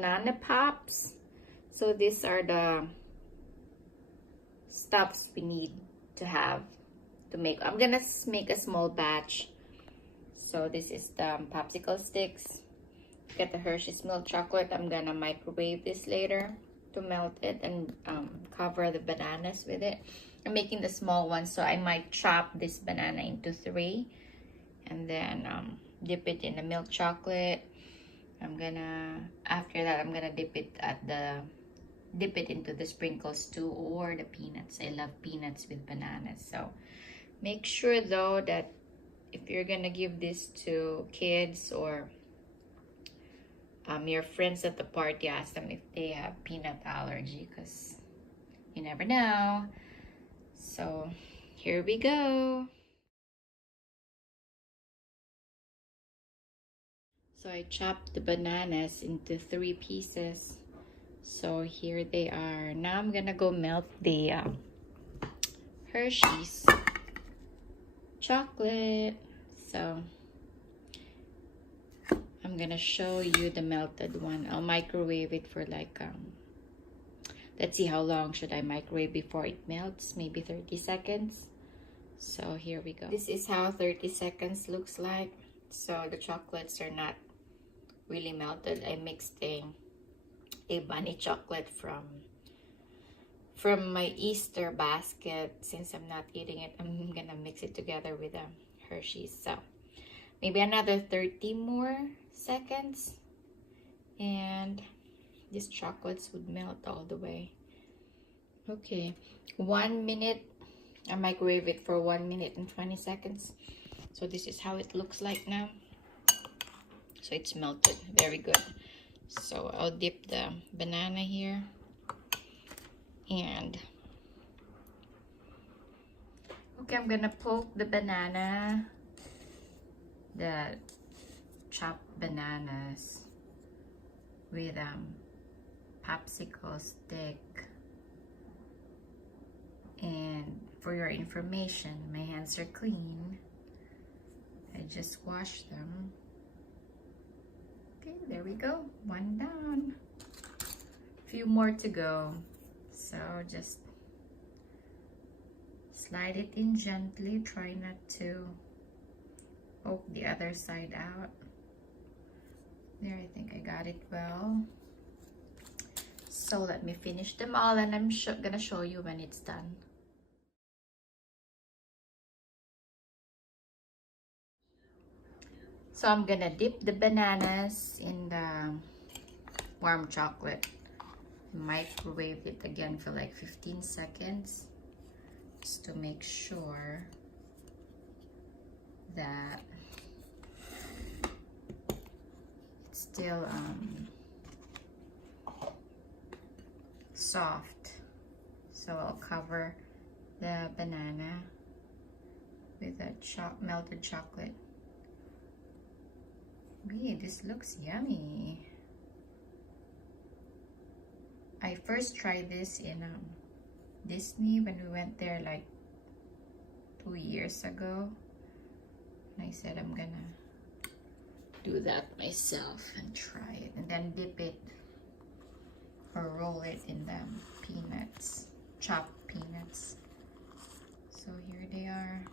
Banana Pops. So these are the stuffs we need to have to make. I'm gonna make a small batch. So this is the popsicle sticks. Get the Hershey's milk chocolate. I'm gonna microwave this later to melt it and cover the bananas with it. I'm making the small one, so I might chop this banana into 3 and then dip it in the milk chocolate. After that I'm gonna dip it into the sprinkles too, or the peanuts. I love peanuts with bananas. So make sure though that if you're gonna give this to kids or your friends at the party, ask them if they have peanut allergy, because you never know. So here we go. So I chopped the bananas into 3 pieces. So here they are. Now I'm gonna go melt the Hershey's chocolate. So I'm gonna show you the melted one. I'll microwave it for like let's see, how long should I microwave before it melts? Maybe 30 seconds. So here we go. This is how 30 seconds looks like. So the chocolates are not really melted. I mixed a bunny chocolate from my Easter basket. Since I'm not eating it, I'm gonna mix it together with Hershey's. So maybe another 30 more seconds and these chocolates would melt all the way. Okay, 1 minute. I microwave it for 1 minute and 20 seconds. So this is how it looks like now. So it's melted, very good. So I'll dip the banana here and okay, I'm gonna poke the banana, the chopped bananas, with popsicle stick. And for your information, my hands are clean. I just washed them. Okay, there we go. 1 down. Few more to go. So just slide it in gently. Try not to poke the other side out. There, I think I got it well. So let me finish them all and I'm gonna show you when it's done. So I'm gonna dip the bananas in the warm chocolate. Microwave it again for like 15 seconds just to make sure that it's still soft. So I'll cover the banana with the melted chocolate. Hey, this looks yummy. I first tried this in Disney when we went there like 2 years ago. And I said I'm gonna do that myself and try it, and then dip it or roll it in the peanuts, chopped peanuts. So here they are.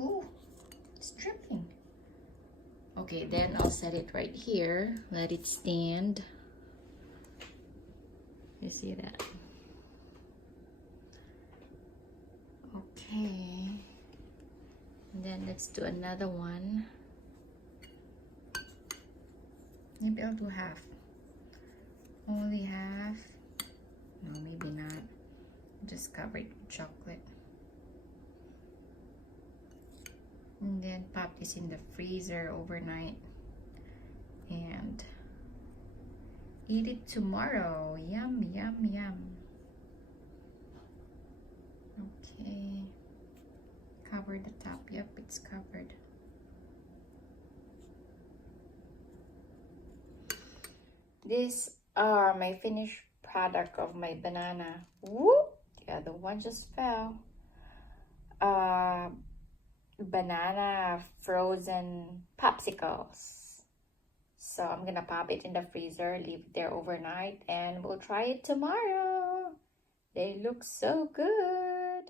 Ooh, it's dripping. Okay, then I'll set it right here, let it stand. You see that? Okay, and then let's do another one. Maybe I'll do half. Only half. No, maybe not. Just cover it with chocolate. And then pop this in the freezer overnight and eat it tomorrow. Yum, yum, yum. Okay. Cover the top. Yep, it's covered. These are my finished product of my banana. Whoop! The other one just fell. Banana frozen popsicles. So I'm gonna pop it in the freezer, leave it there overnight, and we'll try it tomorrow. They look so good.